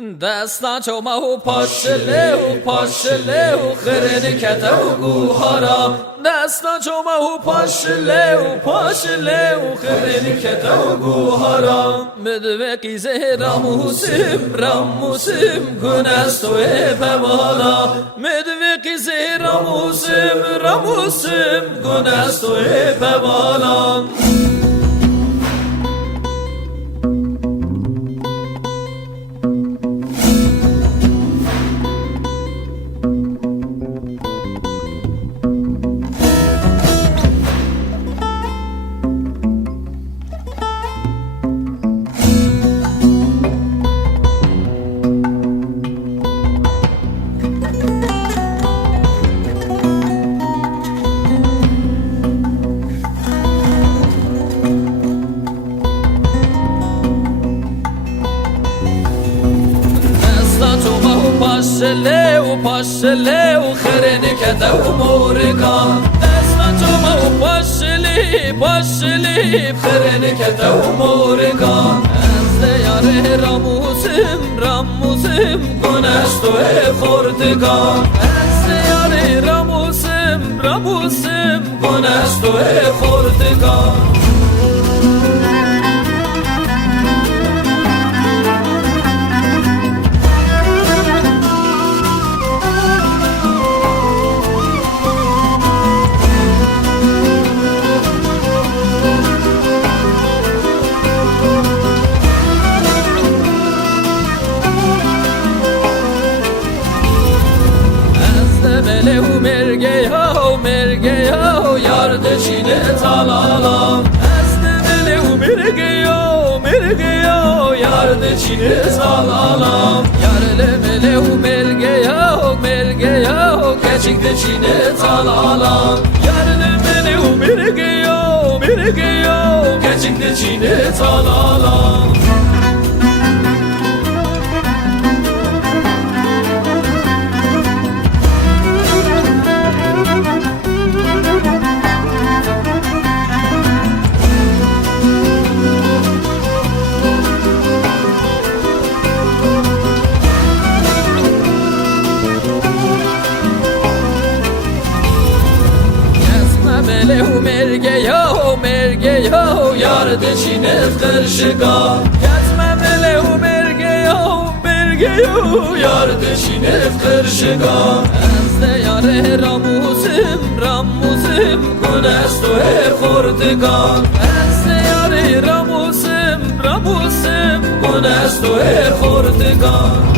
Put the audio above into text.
دستا چوما و پاشله و خرن کتا و گوهارا دستا چوما و پاشله و خرن کتا و گوهارا مدوه قیزه راموسم گنست و پوالا مدوه قیزه راموسم گنست و پوالا پاشله و خرن کتا و مورگان دستا چوما و پاشله خرن کتا و مورگان از دیاره راموسم گنشت و خوردگان از دیاره راموسم گنشت و خوردگان مرگه ها یارد چینه تالالا استمله و مرگه ها یارد چینه تالالا یارلمله و مرگه ها کچک ده چینه تالالا یارلمله و مرگه ها کچک ده چینه تالالا مرگه ها یارد چینه خرشگاه یزممله و مرگه ها یارد چینه خرشگاه از دیاره راموسم گنست و خوردگان از دیاره راموسم گنست و خوردگان